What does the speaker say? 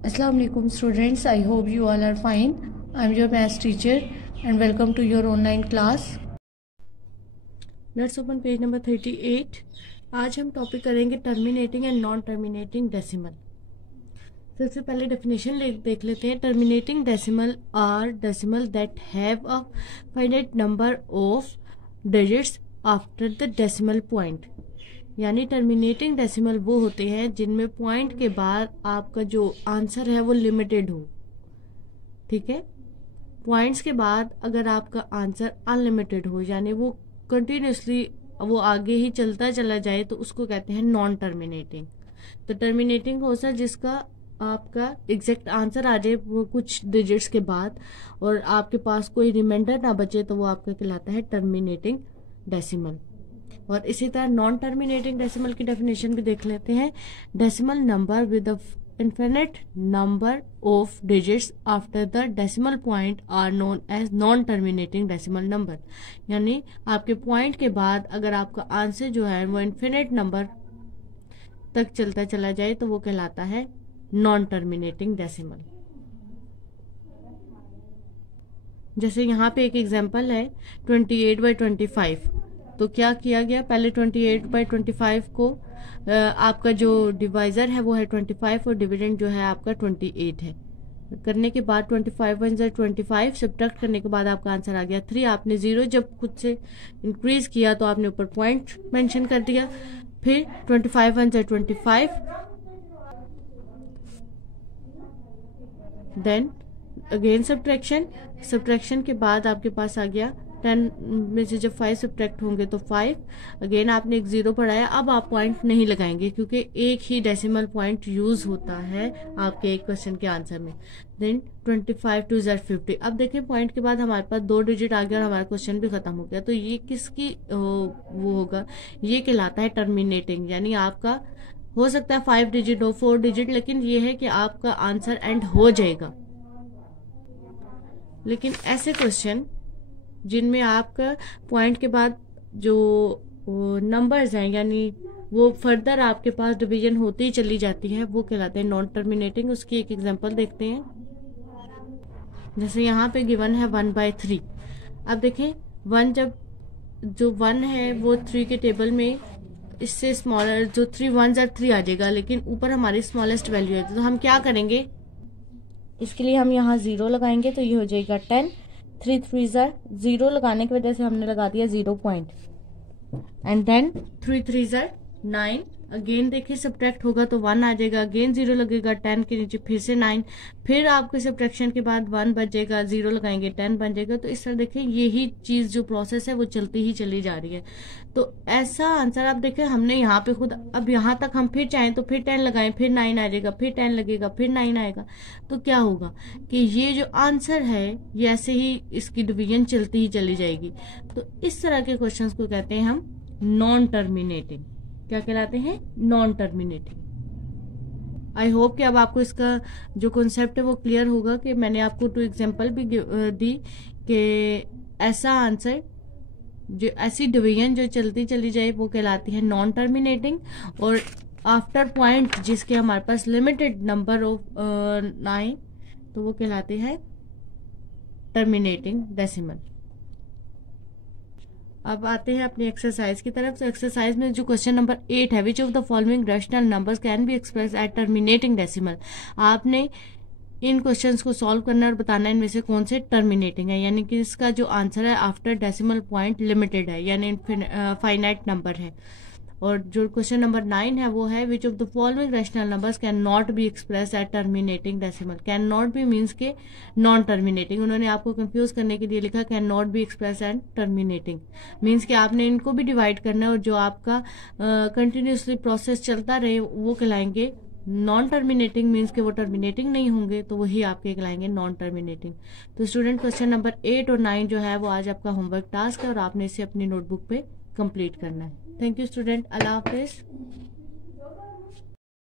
Assalamu alaikum students, I hope you all are fine. I am your maths teacher and welcome to your online class. Let's open page number 38. आज हम topic करेंगे terminating and non terminating decimal. सबसे पहले definition देख लेते हैं। Terminating decimal are decimal that have a finite number of digits after the decimal point. यानी terminating decimal वो होते हैं जिनमें पॉइंट के बाद आपका जो आंसर है वो लिमिटेड हो। ठीक है, पॉइंट्स के बाद अगर आपका आंसर अनलिमिटेड हो यानी वो कंटिन्यूसली वो आगे ही चलता चला जाए तो उसको कहते हैं नॉन टर्मिनेटिंग। तो टर्मिनेटिंग हो सर जिसका आपका एग्जैक्ट आंसर आ जाए वो कुछ डिजिट्स के बाद और आपके पास कोई रिमाइंडर ना बचे तो वो आपका कहलाता है टर्मिनेटिंग डेसिमल। और इसी तरह नॉन टर्मिनेटिंग डेसिमल की डेफिनेशन भी देख लेते हैं। Decimal number with the infinite number of digits after the decimal point are known as non terminating decimal number. यानी आपके पॉइंट के बाद अगर आपका आंसर जो है वो इनफिनिट नंबर तक चलता चला जाए तो वो कहलाता है नॉन टर्मिनेटिंग डेसिमल। जैसे यहाँ पे एक एग्जांपल है 28/25। तो क्या किया गया, पहले 28/25 को आपका जो डिवाइजर है वो है 25 और डिविडेंड जो है आपका 28 है। करने के बाद 25 1 25 सब्ट्रैक्ट करने के बाद आपका आंसर आ गया 3। आपने 0 जब खुद से इंक्रीज किया तो आपने ऊपर पॉइंट मेंशन कर दिया। फिर 25 1 25, देन अगेन सब्ट्रैक्शन के बाद आपके पास आ गया 10 में से जब 5 सब्ट्रैक्ट होंगे तो 5। अगेन आपने एक 0 पढ़ाया। अब आप पॉइंट नहीं लगाएंगे क्योंकि एक ही डेसिमल पॉइंट यूज होता है आपके एक क्वेश्चन के आंसर में। देन 25 2 50। अब देखिए पॉइंट के बाद हमारे पास 2 डिजिट आ गया और हमारा क्वेश्चन भी खत्म हो गया। तो ये किसकी वो होगा, ये कहलाता है टर्मिनेटिंग। यानी आपका हो सकता है 5 डिजिट हो 4 डिजिट, लेकिन ये है कि आपका आंसर एंड हो जाएगा। लेकिन ऐसे क्वेश्चन जिनमें आपका पॉइंट के बाद जो नंबर्स हैं यानी वो फर्दर आपके पास डिवीजन होती ही चली जाती है वो कहलाते हैं नॉन टर्मिनेटिंग। उसकी एक एग्जांपल देखते हैं। जैसे यहाँ पे गिवन है 1/3। अब देखें 1 जब जो 1 है वो 3 के टेबल में इससे स्मॉलर जो 3 1 3 आ जाएगा, लेकिन ऊपर हमारी स्मॉलेस्ट वैल्यू है। तो हम क्या करेंगे, इसके लिए हम यहाँ 0 लगाएंगे तो ये हो जाएगा 10। 3 3 0 लगाने की वजह से हमने लगा दिया 0 पॉइंट। And then 3 3 9। अगेन देखिए सब्ट्रैक्ट होगा तो 1 आ जाएगा। अगेन 0 लगेगा 10 के नीचे, फिर से 9। फिर आपके सब्ट्रैक्शन के बाद 1 बचेगा, 0 लगाएंगे 10 बन जाएगा। तो इस तरह देखिए यही चीज जो प्रोसेस है वो चलती ही चली जा रही है। तो ऐसा आंसर आप देखें हमने यहाँ पे खुद अब यहाँ तक हम फिर चाहें तो फिर 10 लगाएं, फिर 9 आ जाएगा, फिर 10 लगेगा, फिर 9 आएगा। तो क्या होगा कि ये जो आंसर है ये ऐसे ही इसकी डिवीजन चलती ही चली जाएगी। तो इस तरह के क्वेश्चंस को कहते हैं हम नॉन टर्मिनेटिंग। क्या कहलाते हैं, नॉन टर्मिनेटिंग। आई होप कि अब आपको इसका जो कॉन्सेप्ट है वो क्लियर होगा कि मैंने आपको 2 एग्जांपल भी दी कि ऐसा आंसर जो ऐसी डिवीजन जो चलती चली जाए वो कहलाती है नॉन टर्मिनेटिंग। और आफ्टर पॉइंट जिसके हमारे पास लिमिटेड नंबर ऑफ 9 तो वो कहलाते हैं टर्मिनेटिंग डेसिमल। अब आते हैं अपनी एक्सरसाइज की तरफ। तो एक्सरसाइज में जो क्वेश्चन नंबर 8 है, which of the following rational numbers can be express at terminating decimal. आपने इन क्वेश्चंस को सॉल्व करना और बताना इनमें से कौन से टर्मिनेटिंग है, यानी कि इसका जो आंसर है आफ्टर डेसिमल पॉइंट लिमिटेड है यानी फाइनाइट नंबर है। और जो क्वेश्चन नंबर 9 है वो है which of the following rational numbers can not be express at terminating decimal. Can not be means के नॉन टर्मिनेटिंग। उन्होंने आपको कंफ्यूज करने के लिए लिखा can not be express at terminating means कि आपने इनको भी डिवाइड करना है और जो आपका कंटिन्यूसली प्रोसेस चलता रहे वो कहलाएंगे नॉन टर्मिनेटिंग। मीन्स के वो टर्मिनेटिंग नहीं होंगे तो वही आपके कहलाएंगे नॉन टर्मिनेटिंग। तो स्टूडेंट क्वेश्चन नंबर 8 और 9 जो है वो आज आपका होमवर्क टास्क है और आपने इसे अपनी नोटबुक पे कंप्लीट करना है। Thank you student, Allah Hafiz.